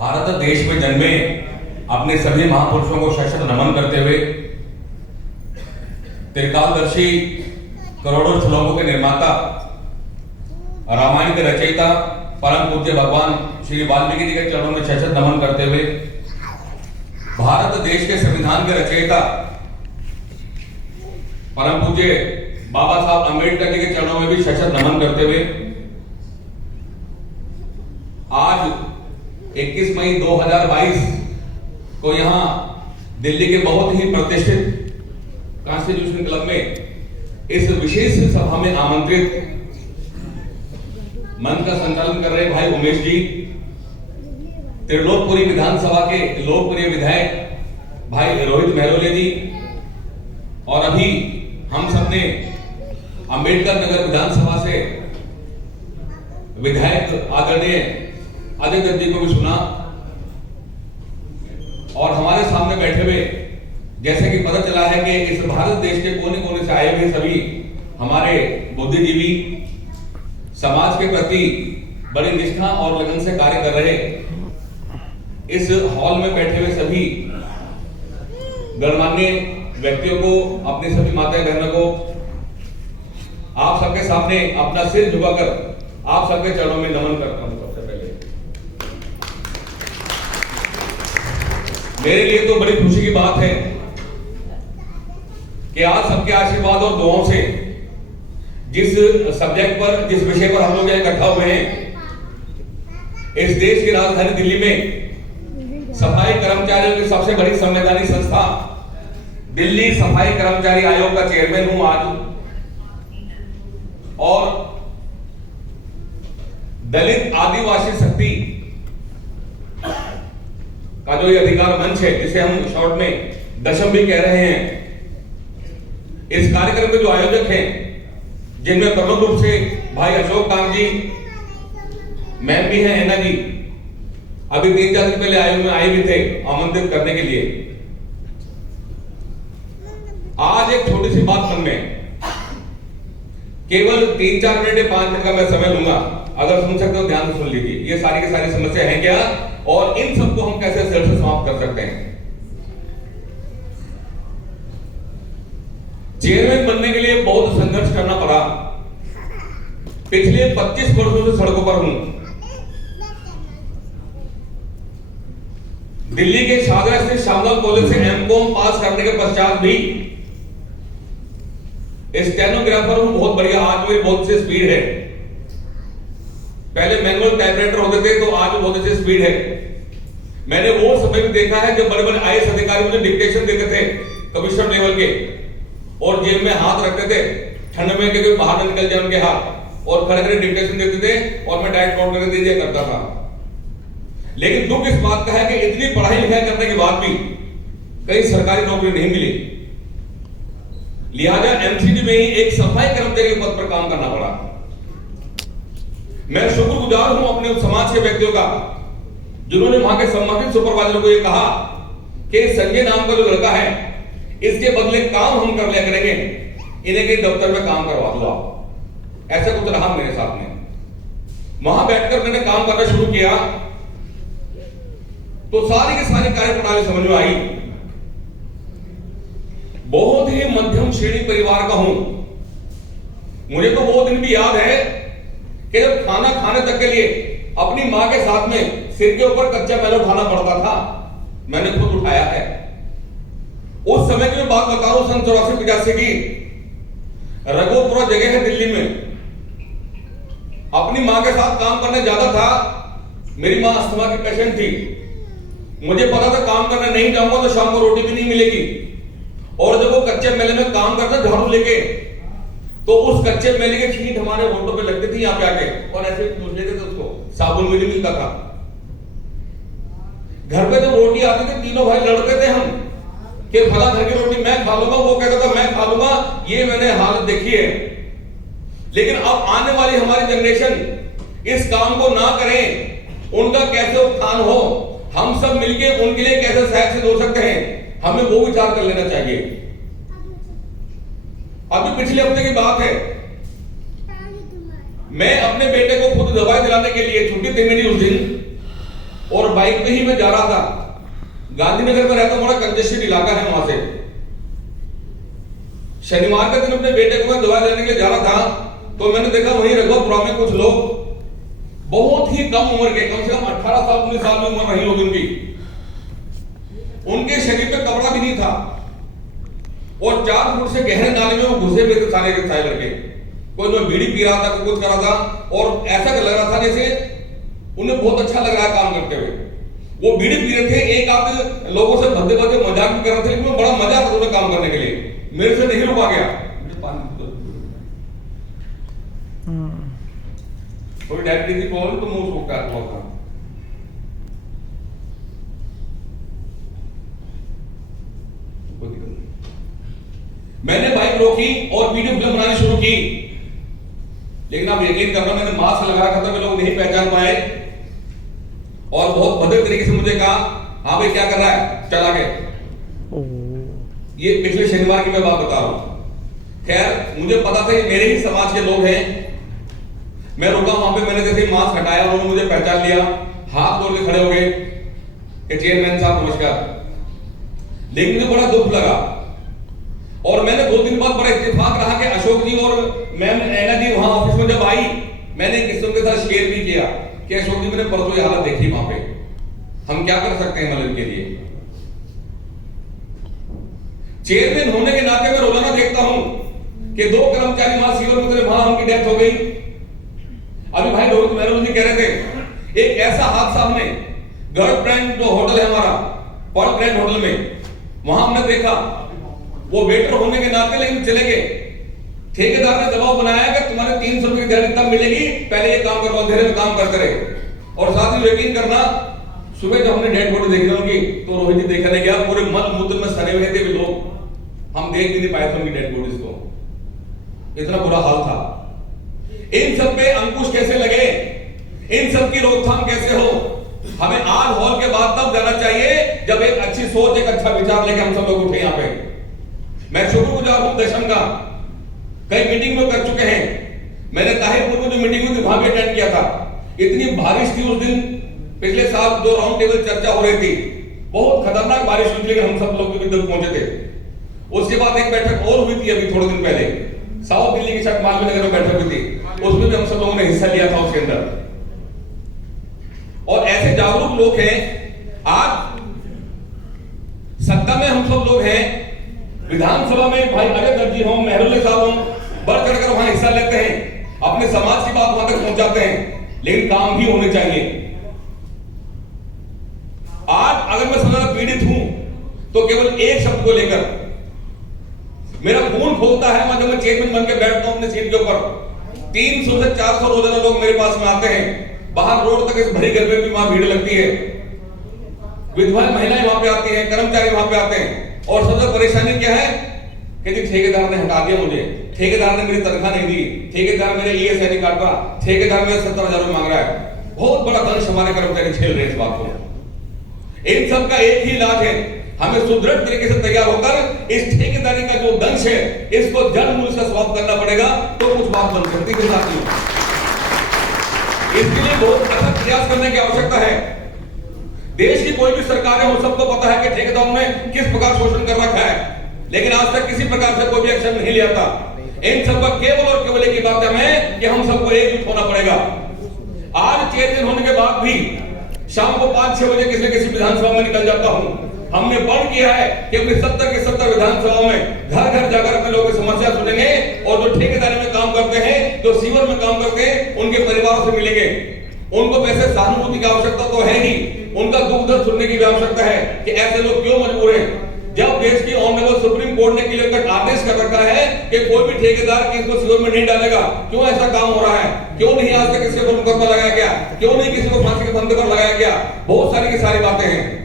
भारत देश में जन्मे अपने सभी महापुरुषों को शत नमन करते हुए त्रिकालदर्शी करोड़ों श्लोकों के निर्माता रामायण के रचयिता परम पूज्य भगवान श्री वाल्मीकि जी के चरणों में शत नमन करते हुए भारत देश के संविधान के रचयिता परम पूज्य बाबा साहब अम्बेडकर जी के चरणों में भी शत नमन करते हुए आज 21 मई 2022 को यहां दिल्ली के बहुत ही प्रतिष्ठित कॉन्स्टिट्यूशन क्लब में इस विशेष सभा में आमंत्रित मंच का संचालन कर रहे भाई उमेश जी, त्रिलोकपुरी विधानसभा के लोकप्रिय विधायक भाई रोहित महरोले जी, और अभी हम सबने अंबेडकर नगर विधानसभा से विधायक आदरणीय अजय दत्त जी को भी सुना, और हमारे सामने बैठे हुए जैसे कि पता चला है कि इस भारत देश के कोने कोने से आए हुए सभी हमारे बुद्धिजीवी समाज के प्रति बड़ी निष्ठा और लगन से कार्य कर रहे इस हॉल में बैठे हुए सभी गणमान्य व्यक्तियों को, अपने सभी माता बहनों को आप सबके सामने अपना सिर झुकाकर आप सबके चरणों में नमन करता हूं। सबसे पहले मेरे लिए तो बड़ी खुशी की बात है कि आज सबके आशीर्वाद और दुआओं से जिस सब्जेक्ट पर, जिस विषय पर हम लोग यहाँ इकट्ठा हुए हैं, इस देश की राजधानी दिल्ली में सफाई कर्मचारियों की सबसे बड़ी संवैधानिक संस्था दिल्ली सफाई कर्मचारी आयोग का चेयरमैन हूं आज, और दलित आदिवासी शक्ति का जो ये अधिकार मंच है, जिसे हम शॉर्ट में दशम भी कह रहे हैं, इस कार्यक्रम के जो आयोजक हैं, जिनमें प्रमुख रूप से भाई अशोक कांग जी, मैम भी हैं, हैना जी, अभी 3-4 दिन पहले आए भी थे आमंत्रित करने के लिए। आज एक छोटी सी बात मन में, केवल 3-4 मिनट या 5 मिनट का मैं समय लूंगा, अगर सुन सकते हो ध्यान से सुन लीजिए। ये सारी की सारी समस्या है क्या, और इन सबको हम कैसे जड़ से समाप्त कर सकते हैं। चेयरमैन बनने के लिए बहुत संघर्ष करना पड़ा। पिछले 25 वर्षों से सड़कों पर हूं। दिल्ली के शाहजहां स्थित शामलाल कॉलेज से एमकॉम पास करने के पश्चात भी स्टेनोग्राफर हूं, बहुत बढ़िया। आज मेरी बहुत सी स्पीड है, पहले मैनुअल टाइपराइटर होते थे, तो आज बहुत अच्छी स्पीड है। मैंने वो समय भी देखा है जब बड़े बड़े आईएएस अधिकारी मुझे डिक्टेशन देते थे कमिश्नर लेवल के, और जेब में हाथ रखते थे ठंड में कि बाहर न निकल जाए उनके हाथ, और खड़े खड़े डिक्टेशन देते थे और मैं डायरेक्ट नोट करके दे दिया करता था। लेकिन दुख इस बात का है कि इतनी पढ़ाई लिखाई करने के बाद भी कहीं सरकारी नौकरी नहीं मिली, लिहाजा एमसीडी में ही एक सफाई कर्मचारी के पद पर काम करना पड़ा। मैं शुक्रगुजार हूं अपने समाज के व्यक्तियों का, जिन्होंने वहां के संबंधित सुपरवाइजर को यह कहा कि संजय नाम का जो लड़का है, इसके बदले काम हम कर लिया करेंगे, इन्हें के दफ्तर में काम करवा दो आप। ऐसा कुछ रहा मेरे साथ में। वहां बैठकर मैंने काम करना शुरू किया तो सारी की सारी कार्यप्रणाली समझ में आई। बहुत ही मध्यम श्रेणी परिवार का हूं। मुझे तो वो दिन भी याद है कि जब खाना खाने तक के लिए अपनी मां के साथ में सिर के ऊपर कच्चा मैदा उठाना पड़ता था, मैंने खुद उठाया है। उस समय की मैं बात बता रहा हूं, सन 84-85 की। रघुपुरा जगह है दिल्ली में। अपनी मां के साथ काम करने जाता था। मेरी मां अस्थमा की पेशेंट थी। मुझे पता था काम करने नहीं जाऊंगा तो शाम को रोटी भी नहीं मिलेगी, और जब वो कच्चे मेले में काम करता झाड़ू लेके, तो उस कच्चे मेले के छींट हमारे होठों पे लगती थी यहाँ पे आके, और ऐसे पूछ लेते थे उसको, साबुन भी नहीं मिलता था। घर पे जब रोटी आती थी, तीनों भाई लड़ते थे हम कि फला घर की रोटी मैं खा लूंगा, वो कहता था मैं खा लूंगा। ये मैंने हालत देखी है। लेकिन अब आने वाली हमारी जनरेशन इस काम को ना करें, उनका कैसे उत्थान हो, हम सब मिलके उनके लिए कैसे सहयोग हो सकते हैं, हमें वो विचार कर लेना चाहिए। अभी पिछले हफ्ते की बात है, मैं अपने बेटे को खुद दवाई दिलाने के लिए, छुट्टी थी मेरी उस दिन, और बाइक पे ही मैं जा रहा था। गांधीनगर में रहता हूं, बड़ा कंजेस्टेड इलाका है वहां से। शनिवार के दिन अपने बेटे को मैं दवा लेने के लिए जा रहा था, तो मैंने देखा वहीं रघुवरपुरा में कुछ लोग बहुत ही कम उम्र के, कम से कम 18 साल 19 साल में उम्र रही होगी उनके शरीर पे कपड़ा भी नहीं था और 4 फुट से गहरे नाले में वो घुसे हुए थे सारे के सारे लड़के। कोई में बीड़ी पी रहा था, कोई कुछ कर रहा था और ऐसा लग रहा था जैसे उन्हें बहुत अच्छा लग रहा है काम करते हुए। वो बीड़ी पी रहे थे, एक आध लोगों से भद्दे भद्दे मजाक भी कर रहे थे, लेकिन बड़ा मजा आता था उन्हें काम करने के लिए। मेरे से नहीं रुका गया। थोड़ी डायबिटीज की प्रॉब्लम तो मुंह सूखता है थोड़ा सा। मैंने बाइक रोकी और वीडियो फिल्म बनानी शुरू की, लेकिन आप यकीन करना मैंने मास्क लगा रखा था, लोग नहीं पहचान पाए और बहुत भद्दे तरीके से मुझे कहा, हाँ भाई क्या कर रहा है, चला गए। ये पिछले शनिवार की मैं बात बता रहा हूं। खैर मुझे पता था ये मेरे ही समाज के लोग हैं। मैं रुका वहां पे, मैंने जैसे मास्क हटाया उन्होंने मुझे पहचान लिया, हाथ जोड़ के खड़े हो गए कि चेयरमैन साहब नमस्कार। लेकिन मुझे बड़ा दुख लगा और मैंने 2 दिन बाद बड़ा इत्तेफाक रहा कि अशोक जी और मैम नैना जी वहां ऑफिस में जब आई, मैंने किस्सों के साथ शेयर भी किया कि अशोक जी मैंने परसों ये हालत देखी वहां पे, हम क्या कर सकते हैं मदद के लिए। चेयरमैन होने के नाते मैं रोजाना देखता हूं कि 2 कर्मचारी वहां सीवर में वहां उनकी डेथ हो गई। अभी भाई रोहित मेहरोल जी कह रहे थे एक ऐसा हादसा हमने गर्ड ब्रांड जो होटल है हमारा पर्ल ग्रैंड होटल में, वहां हमने देखा वो वेटर होने के नाते लेकिन चले गए। ठेकेदार ने दबाव बनाया कि तुम्हारे 300 रुपए की दिहाड़ी तब मिलेगी, पहले ये काम करो, अंधेरे में काम करते रहे। और साथ ही यकीन करना सुबह जब हमने डेड बॉडी देखी उनकी तो रोहित जी देखने गया, पूरे मल मूत्र में सड़े हुए थे भी लोग, हम देख भी नहीं पाए थे उनकी डेड बॉडीज को, इतना बुरा हाल था। इन सब पे अंकुश कैसे लगे, इन सब की रोकथाम कैसे हो, हमें आज हॉल के बाद तब जाना चाहिए जब एक अच्छी सोच, एक अच्छा विचार लेके हम सब लोग उठे यहाँ पे। मैं शुक्रगुजार हूं दशम का, कई मीटिंग में कर चुके हैं। मैंने ताहिरपुर में जो मीटिंग हुई थी वहां भी अटेंड किया था। इतनी बारिश थी उस दिन, पिछले साल जो राउंड टेबल चर्चा हो रही थी, बहुत खतरनाक बारिश हुई थी, लेकिन हम सब लोग भी पहुंचे थे। उसके बाद एक बैठक और हुई थी अभी थोड़े दिन पहले, साउथ दिल्ली की शायद मालवीय नगर में बैठक हुई थी, उसमें भी हम सब लोगों ने हिस्सा लिया था उसके अंदर। और ऐसे जागरूक लोग हैं, आज सत्ता में हम सब लोग हैं, विधानसभा में भाई अजय दर्जी हो, मेहरुल्ला साहब हो, बढ़ चढ़कर वहां हिस्सा लेते हैं, अपने समाज की बात वहां तक पहुंचाते हैं, लेकिन काम भी होने चाहिए। आज अगर मैं समझना पीड़ित हूं तो केवल एक शब्द को लेकर मेरा खून खोलता है। मैं जब मैं चेयरमैन बन के बैठता हूं अपनी सीट के ऊपर, 300 से 400 रोजाना लोग मेरे पास में आते हैं, बाहर रोड तक इस भरी गर्मी में वहां भीड़ लगती है, विधवा महिलाएं वहां पे आती हैं, कर्मचारी वहां पे आते हैं। और सबसे परेशानी क्या है कि ठेकेदार ने हटा दिया मुझे, ठेकेदार ने मेरी तनख्वाह नहीं दी, ठेकेदार मेरे ईएसआई नहीं काट रहा, ठेकेदार मेरे 70,000 रुपए मांग रहा है। बहुत बड़ा दंश हमारे कर्मचारी झेल रहे हैं इस बात को। इन सब का एक ही इलाज है, हमें सुदृढ़ तरीके से तैयार होकर इस ठेकेदारी का जो दंश है इसको जड़ मूल से समाप्त करना पड़ेगा, तो कुछ बात बन सकती है साथियों। इसके लिए बहुत अच्छा प्रयास करने की आवश्यकता है। देश की कोई भी सरकार है, उन सबको पता है कि ठेकेदारों ने किस प्रकार शोषण कर रखा है, लेकिन आज तक किसी प्रकार से कोई भी एक्शन नहीं लिया था। इन सब का केवल और केवल एक ही बात है कि हम सबको एकजुट होना पड़ेगा। आज चेयरमैन होने के बाद भी शाम को 5-6 बजे किसी न किसी विधानसभा में निकल जाता हूं। हमने बड़ किया है कि अपने 70 के 70 विधानसभाओं में घर घर जाकर अपने लोगों की समस्या सुनेंगे, और जो ठेकेदारी में काम करते हैं, जो सीवर में काम करते हैं, उनके परिवारों से मिलेंगे। उनको वैसे सहानुभूति की आवश्यकता तो है ही, उनका दुख दर्द सुनने की भी आवश्यकता है कि ऐसे लोग क्यों मजबूर हैं। जब देश की ऑनरेबल सुप्रीम कोर्ट ने क्लियर कट आदेश कर रखा है कि कोई भी ठेकेदार किसी सीवर में नहीं डालेगा, क्यों ऐसा काम हो रहा है, क्यों नहीं आज तक किसी पर मुकदमा लगाया गया, क्यों नहीं किसी को फांसी के फंदे पर लगाया गया, बहुत सारी की सारी बातें हैं।